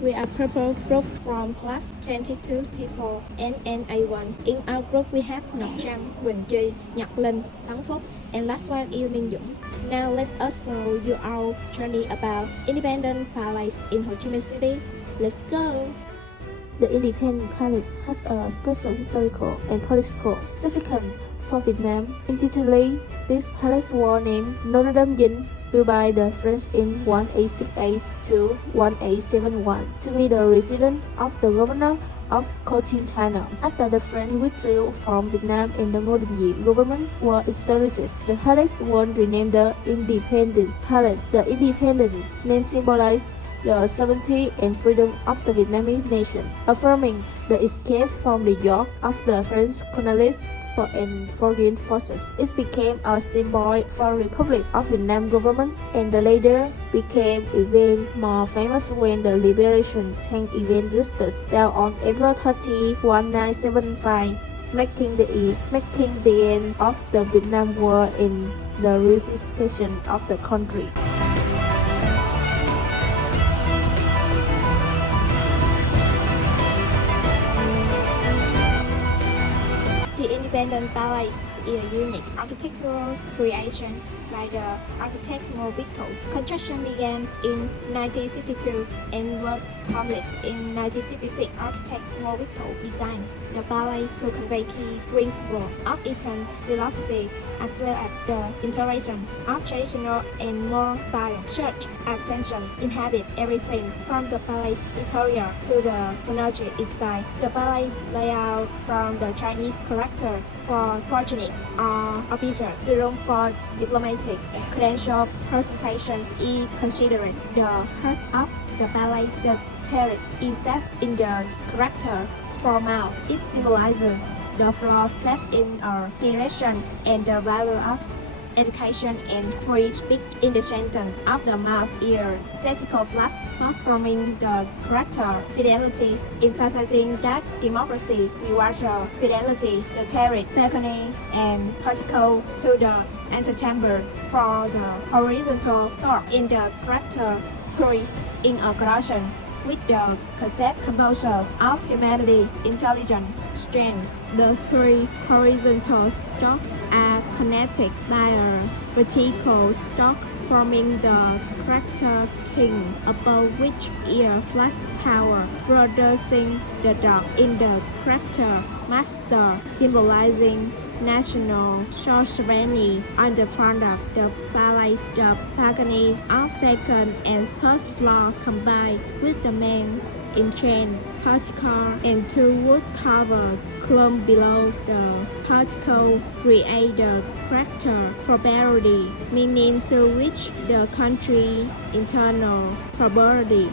We are Purple Group from class 22T4 NNA1. In our group, we have Ngọc Trâm, Quỳnh Chi, Nhật Linh, Thắng Phúc, and last one is Minh Dũng. Now let us show you our journey about Independence Palace in Ho Chi Minh City. Let's go! The Independence Palace has a special historical and political significance for Vietnam. In Italy, this palace was named Notre Dame Dinh, built by the French in 1868 to 1871 to be the residence of the governor of Cochin, China. After the French withdrew from Vietnam and the modern Diem government was established, the palace was renamed the Independence Palace. The Independence name symbolized the sovereignty and freedom of the Vietnamese nation, affirming the escape from the yoke of the French colonialists and foreign forces. It became a symbol for Republic of Vietnam government, and the later became even more famous when the liberation tank event reached down on April 30, 1975, making the end of the Vietnam War and the reunification of the country. The Independence Palace is a unique architectural creation by the architect Ngô Viết Thụ. Construction began in 1962 and was completed in 1966. Architect Ngô Viết Thụ designed the palace to convey key principles of Eastern philosophy as well as the integration of traditional and modern church attention inhabit everything from the palace interior to the furniture inside. The palace layout from the Chinese character for fortunate or official. The room for diplomatic credential presentation is considered the heart of the palace. The terrace is set in the character for mouth. It symbolizes the floor set in a direction and the value of education and free speech in the sentence of the mouth ear. Vertical plus transforming the character fidelity, emphasizing that democracy rewards fidelity. The terrace, balcony, and portico to the antechamber for the horizontal sort in the character 3 in a creation with the concept composure of humanity, intelligence, strength. The three horizontal stalks are connected by a vertical stalk forming the character king, above which is a flat tower, producing the dog in the character master, symbolizing national sovereignty. On the front of the palace, the balconies of second and third floors combined with the main entrance portico and two wood-covered columns below the portico create the character prosperity, meaning to which the country internal prosperity.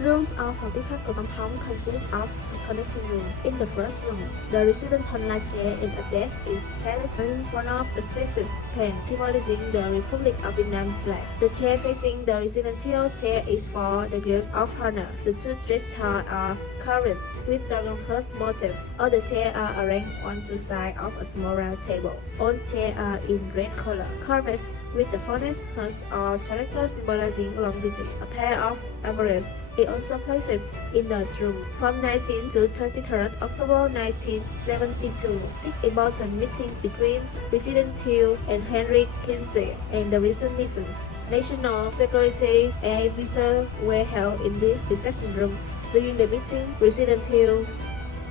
Rooms of a Bích Khách của Tổng thống consist of two connecting rooms. In the first room, the resident light chair and a desk is placed in front of the spacious pen, symbolizing the Republic of Vietnam flag. The chair facing the residential chair is for the guests of honor. The two dress chairs are carved with dragonfly motifs. All the chairs are arranged on two sides of a small round table. All chairs are in red color, carved with the forest hearts or character symbolizing longevity. A pair of armrests is also places in the room. From 19 to 23 October 1972, six important meetings between President Thieu and Henry Kissinger and the recent missions, national security and visitors were held in this reception room. During the meeting, President Thieu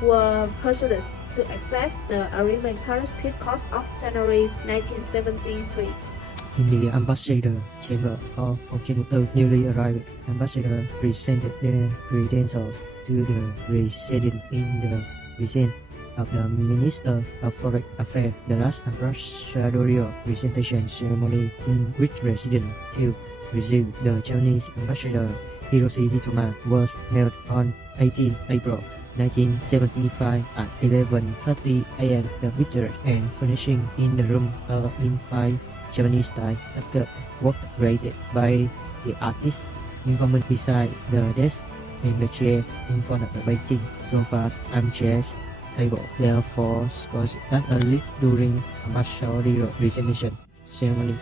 was persuaded to accept the agreement Paris Peace Accord of January 1973. In the ambassador chamber of Fortune Hotel, newly arrived ambassador presented their credentials to the resident in the presence of the Minister of Foreign Affairs. The last ambassadorial presentation ceremony in which President Thieu received the Chinese ambassador Hiroshi Hitoma was held on 18 April 1975 at 11:30 a.m. The visitors and furnishing in the room are in fine Japanese style work created by the artist. Information besides the desk and the chair in front of the waiting sofas, armchairs, table. Therefore, was that a list during ambassadorial presentation ceremony.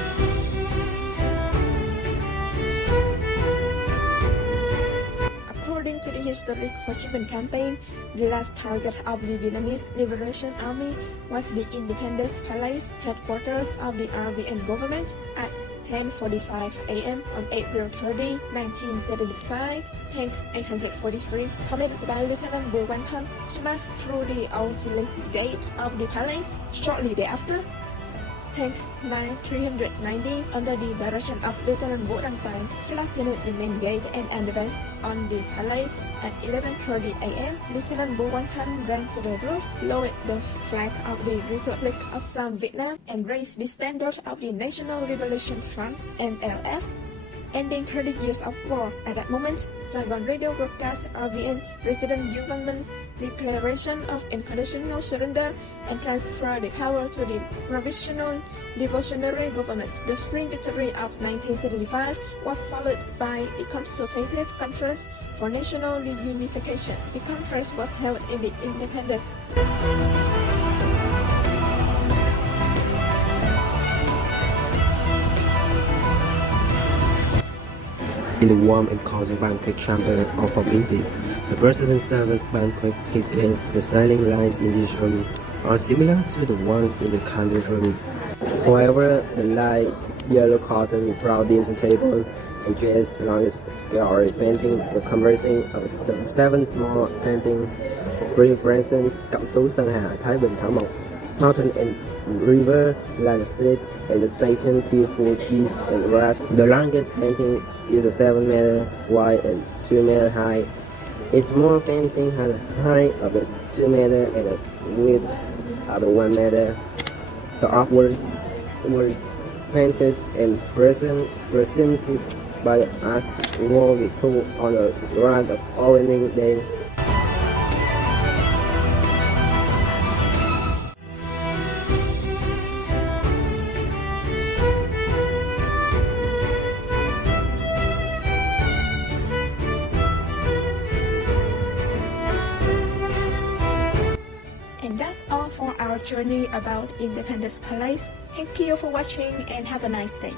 historic Ho Chi Minh Campaign, the last target of the Vietnamese Liberation Army was the Independence Palace, headquarters of the RVN government. At 10:45 a.m. on April 30, 1975, Tank 843, commanded by Lieutenant Bùi Quang Thanh, smashed through the auxiliary gate of the palace. Shortly thereafter, Tank 9390, under the direction of Lieutenant Vũ Đăng Toàn, flattened the main gate and advanced on the palace. At 11:30 a.m., Lieutenant Bùi Quang Thanh ran to the roof, lowered the flag of the Republic of South Vietnam, and raised the standard of the National Liberation Front (NLF), ending 30 years of war. At that moment, Saigon Radio broadcast RVN President U Văn Minh's declaration of unconditional surrender and transferred the power to the Provisional Revolutionary Government. The Spring Victory of 1975 was followed by the Consultative Conference for National Reunification. The conference was held in the Independence. In the warm and cozy banquet chamber of India, the President's service banquet games, the signing lines in this room are similar to the ones in the candid room. However, the light yellow cotton crowding the tables and chairs along its square painting, the conversing of 7 small painting, represent Cẩm Tú Sơn Hà, Thái Bình Thảo Mộc, mountain and river landscape, and the Satan, beautiful cheese and grass. The longest painting is 7 meter wide and 2 meter high. Its small painting has a height of 2 meter and a width of 1 meter. The artwork was painted and presented by Art Ngô Việt Thu on the right of opening day. And that's all for our journey about Independence Palace. Thank you for watching and have a nice day.